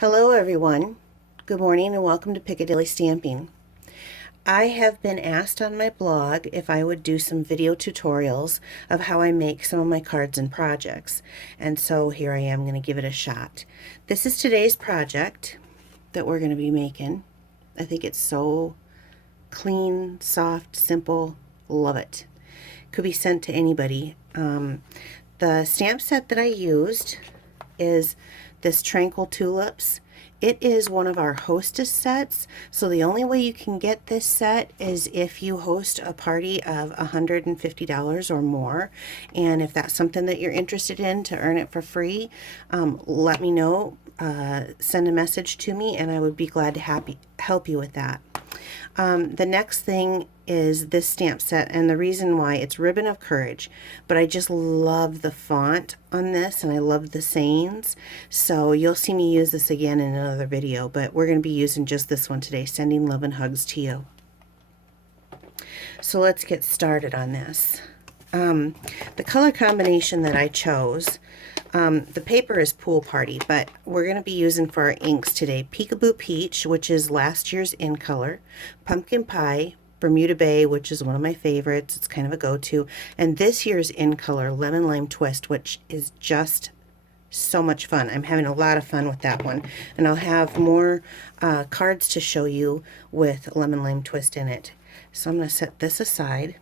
Hello everyone. Good morning and welcome to Piccadilly Stamping. I have been asked on my blog if I would do some video tutorials of how I make some of my cards and projects. And so here I am going to give it a shot. This is today's project that we're going to be making. I think it's so clean, soft, simple. Love it. Could be sent to anybody. The stamp set that I used is this Tranquil Tulips. It is one of our hostess sets, so the only way you can get this set is if you host a party of $150 or more. And if that's something that you're interested in to earn it for free, let me know. Send a message to me and I would be glad to help you with that. The next thing is this stamp set, and the reason why, it's Ribbon of Courage, but I just love the font on this and I love the sayings, so you'll see me use this again in another video, but we're going to be using just this one today, sending love and hugs to you. So let's get started on this. The color combination that I chose, the paper is Pool Party, but we're going to be using for our inks today Peekaboo Peach, which is last year's in color, Pumpkin Pie, Bermuda Bay, which is one of my favorites, it's kind of a go-to, and this year's in color, Lemon Lime Twist, which is just so much fun. I'm having a lot of fun with that one, and I'll have more cards to show you with Lemon Lime Twist in it. So I'm going to set this aside.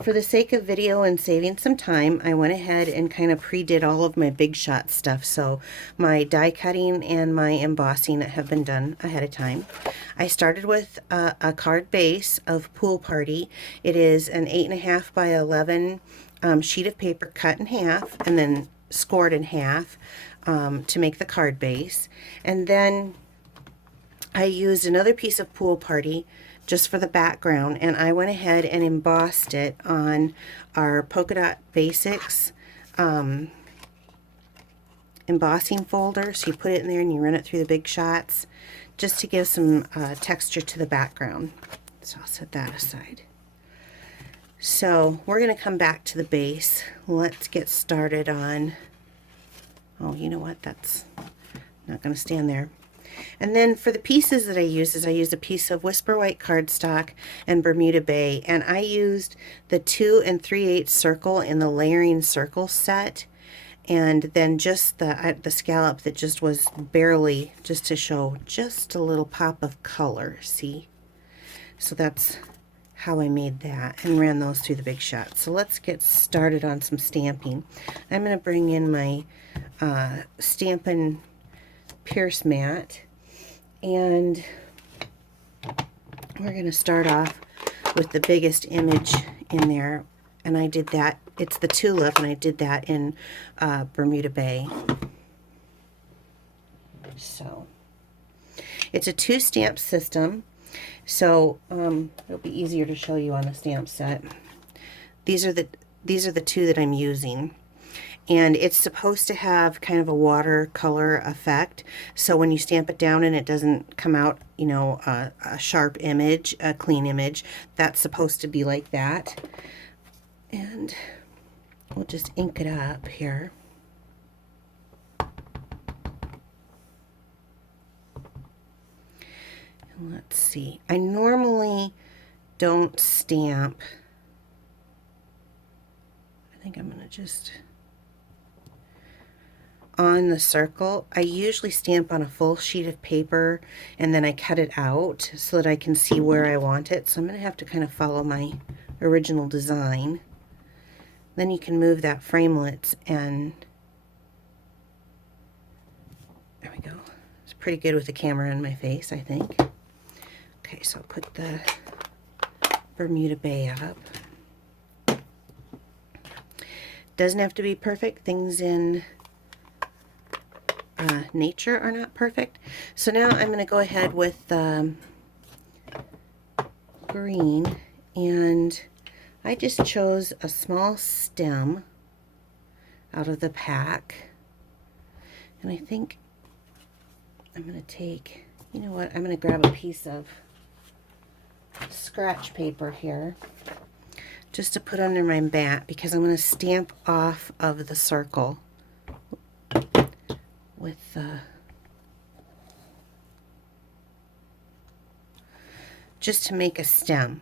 For the sake of video and saving some time, I went ahead and kind of pre-did all of my Big Shot stuff. So my die cutting and my embossing have been done ahead of time. I started with a card base of Pool Party. It is an 8.5 by 11 sheet of paper cut in half and then scored in half to make the card base. And then I used another piece of Pool Party just for the background, and I went ahead and embossed it on our Polka Dot Basics embossing folder. So you put it in there and you run it through the Big Shots just to give some texture to the background. So I'll set that aside. So we're going to come back to the base. Let's get started on, oh, you know what, that's not going to stand there. And then for the pieces that I used, I used a piece of Whisper White cardstock and Bermuda Bay, and I used the 2 3/8 circle in the layering circle set, and then just the scallop that just was barely, just to show just a little pop of color, see? So that's how I made that and ran those through the Big Shot. So let's get started on some stamping. I'm going to bring in my Stampin' Pierce mat, and we're going to start off with the biggest image in there, and I did that, it's the tulip, and I did that in Bermuda Bay. So it's a 2 stamp system, so it'll be easier to show you on the stamp set. These are the 2 that I'm using. And it's supposed to have kind of a watercolor effect, so when you stamp it down and it doesn't come out, you know, a sharp image, a clean image, that's supposed to be like that. And we'll just ink it up here. And let's see, I normally don't stamp. I think I'm going to just on the circle. I usually stamp on a full sheet of paper and then I cut it out so that I can see where I want it. So I'm going to have to kind of follow my original design. Then you can move that framelit, and there we go. It's pretty good with the camera in my face, I think. Okay, so I'll put the Bermuda Bay up. Doesn't have to be perfect. Things in nature are not perfect. So now I'm going to go ahead with green, and I just chose a small stem out of the pack, and I think I'm going to take, you know what, I'm going to grab a piece of scratch paper here just to put under my mat, because I'm going to stamp off of the circle with just to make a stem.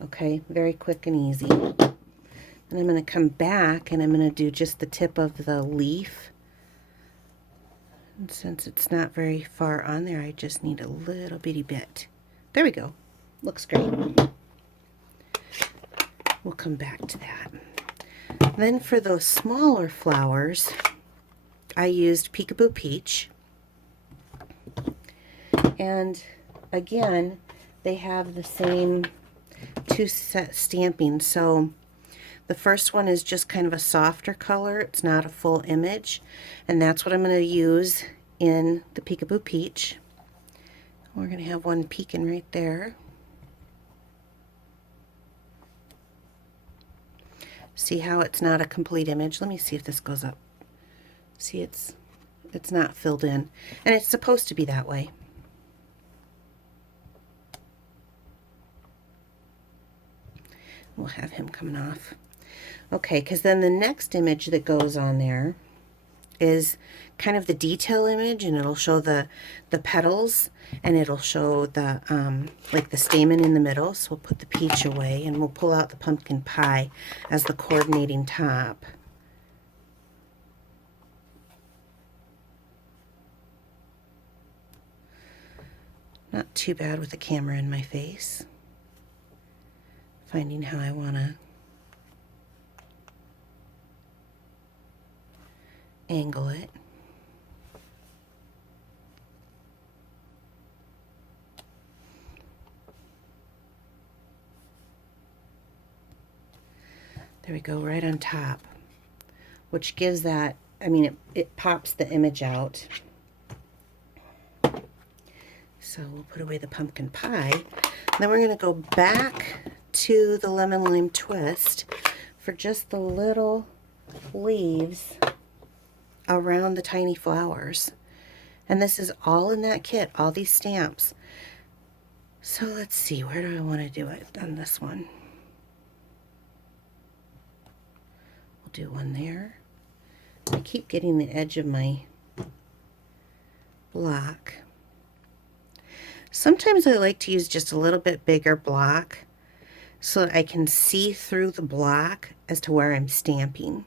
Okay, very quick and easy. And I'm going to come back and I'm going to do just the tip of the leaf. And since it's not very far on there, I just need a little bitty bit. There we go. Looks great. We'll come back to that. Then for those smaller flowers, I used Peekaboo Peach. And again, they have the same two set stamping. So the first one is just kind of a softer color. It's not a full image. And that's what I'm going to use in the Peekaboo Peach. We're going to have one peeking right there. See how it's not a complete image? Let me see if this goes up. See, it's not filled in. And it's supposed to be that way. We'll have him coming off. Okay, because then the next image that goes on there is kind of the detail image, and it'll show the petals, and it'll show the like the stamen in the middle. So we'll put the peach away, and we'll pull out the pumpkin pie as the coordinating top. Not too bad with the camera in my face. Finding how I want to angle it. There we go, right on top, which gives that, I mean, it pops the image out. So we'll put away the pumpkin pie. Then we're going to go back to the lemon lime twist for just the little leaves around the tiny flowers. And this is all in that kit, all these stamps. So let's see, where do I want to do it on this one? We'll do one there. I keep getting the edge of my block. Sometimes I like to use just a little bit bigger block so that I can see through the block as to where I'm stamping.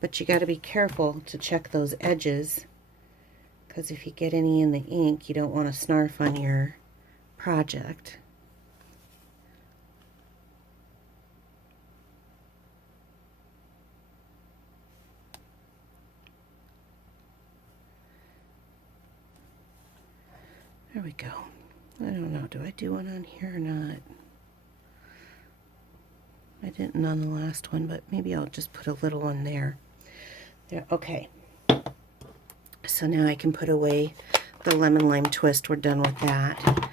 But you got to be careful to check those edges, because if you get any in the ink, you don't want to snarf on your project. There we go. I don't know, do I do one on here or not? I didn't on the last one, but maybe I'll just put a little one there. There, okay. So now I can put away the lemon lime twist. We're done with that.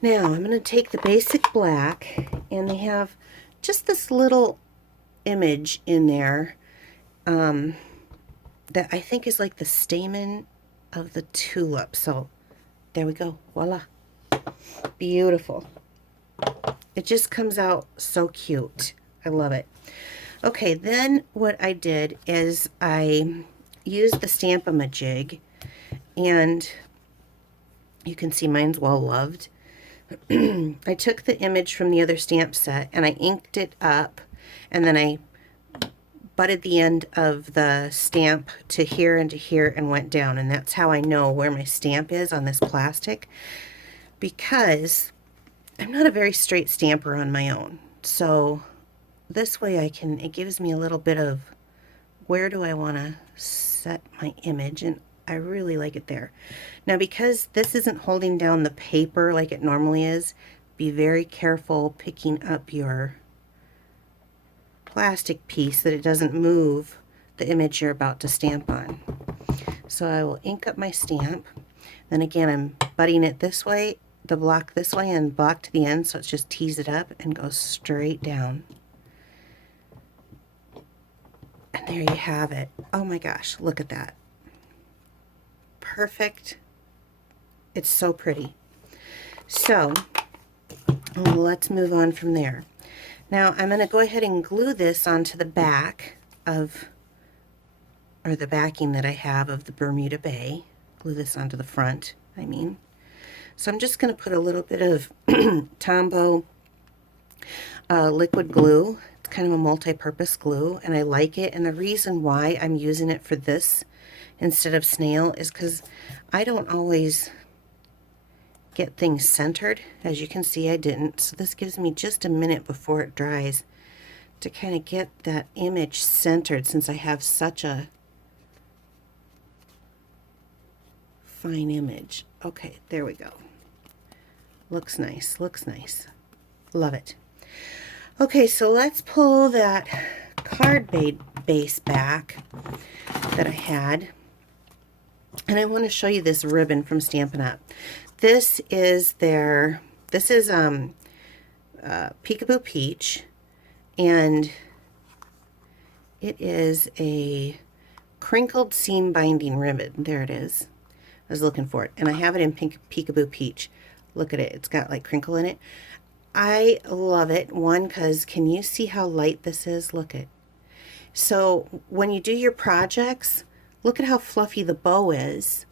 Now I'm going to take the basic black, and they have just this little image in there that I think is like the stamen of the tulip. So there we go. Voila. Beautiful. It just comes out so cute. I love it. Okay, then what I did is I used the Stampin' Up jig, and you can see mine's well loved. I took the image from the other stamp set and I inked it up, and then I butted the end of the stamp to here and to here and went down, and that's how I know where my stamp is on this plastic, because I'm not a very straight stamper on my own. So this way it gives me a little bit of where do I want to set my image, and I really like it there. Now, because this isn't holding down the paper like it normally is, be very careful picking up your plastic piece that it doesn't move the image you're about to stamp on. So I will ink up my stamp. Then again, I'm butting it this way, the block this way, and block to the end, so it's just tease it up and goes straight down. And there you have it. Oh my gosh, look at that. Perfect. It's so pretty. So let's move on from there. Now I'm going to go ahead and glue this onto the back of, or the backing that I have of the Bermuda Bay. Glue this onto the front, I mean. So I'm just going to put a little bit of Tombow liquid glue. It's kind of a multi-purpose glue, and I like it. And the reason why I'm using it for this instead of snail is because I don't always get things centered. As you can see, I didn't. So this gives me just a minute before it dries to kind of get that image centered, since I have such a fine image. Okay, there we go. Looks nice, looks nice. Love it. Okay, so let's pull that card base back that I had. And I want to show you this ribbon from Stampin' Up. This is Peekaboo Peach, and it is a crinkled seam binding ribbon. There it is. I was looking for it, and I have it in Peekaboo Peach. Look at it. It's got like crinkle in it. I love it. One, because can you see how light this is? Look at. So when you do your projects, look at how fluffy the bow is,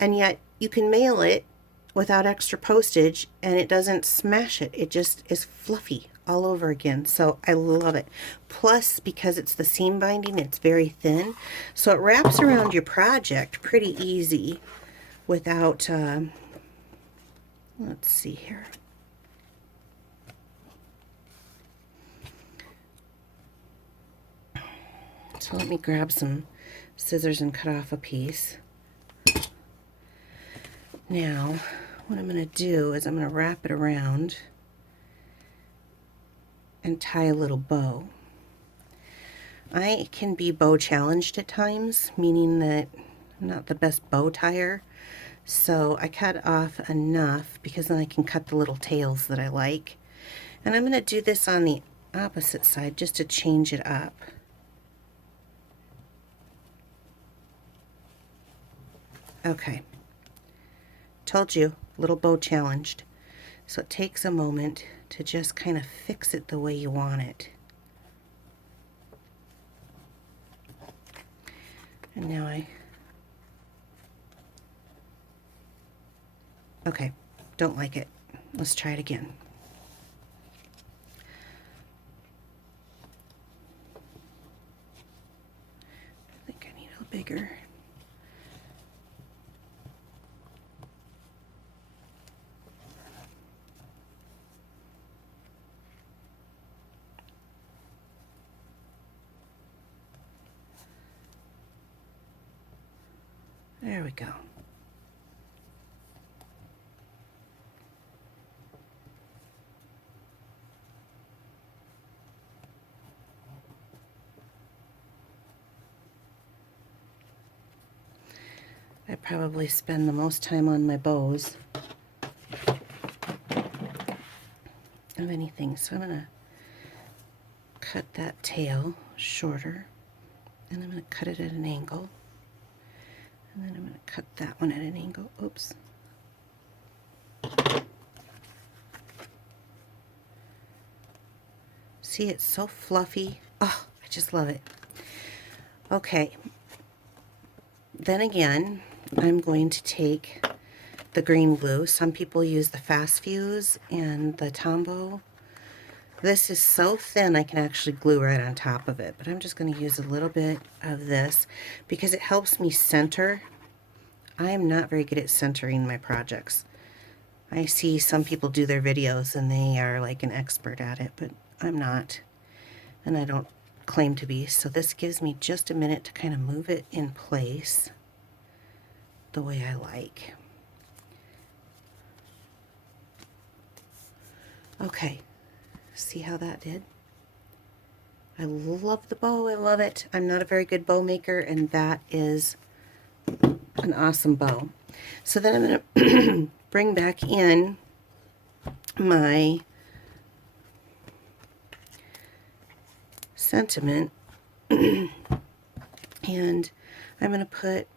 and yet you can mail it without extra postage and it doesn't smash it. It just is fluffy all over again. So I love it. Plus, because it's the seam binding, it's very thin, so it wraps around your project pretty easy without, let's see here. So let me grab some scissors and cut off a piece. Now, what I'm going to do is I'm going to wrap it around and tie a little bow. I can be bow challenged at times, meaning that I'm not the best bow tire. So I cut off enough because then I can cut the little tails that I like. And I'm going to do this on the opposite side just to change it up. Okay. Told you, little bow challenged. So it takes a moment to just kind of fix it the way you want it. And now okay, don't like it. Let's try it again. I think I need a bigger. There we go. I probably spend the most time on my bows of anything, so I'm going to cut that tail shorter, and I'm going to cut it at an angle. And then I'm going to cut that one at an angle. Oops. See, it's so fluffy. Oh, I just love it. Okay. Then again, I'm going to take the green glue. Some people use the Fast Fuse and the Tombow. This is so thin I can actually glue right on top of it, but I'm just going to use a little bit of this because it helps me center. I am not very good at centering my projects. I see some people do their videos and they are like an expert at it, but I'm not, and I don't claim to be. So this gives me just a minute to kind of move it in place the way I like. Okay. See how that did? I love the bow. I love it. I'm not a very good bow maker, and that is an awesome bow. So then I'm going to bring back in my sentiment, and I'm going to put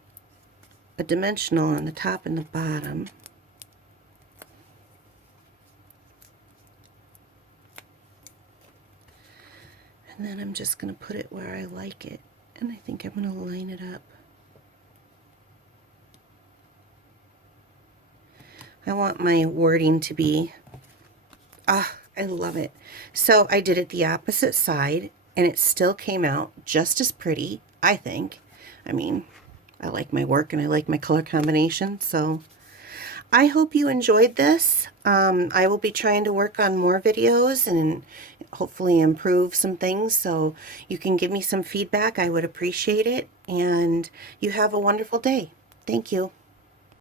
a dimensional on the top and the bottom. And then I'm just going to put it where I like it. And I think I'm going to line it up. I want my wording to be, I love it. So I did it the opposite side, and it still came out just as pretty, I think. I mean, I like my work and I like my color combination, so I hope you enjoyed this. I will be trying to work on more videos and hopefully improve some things, so you can give me some feedback. I would appreciate it, and you have a wonderful day. Thank you.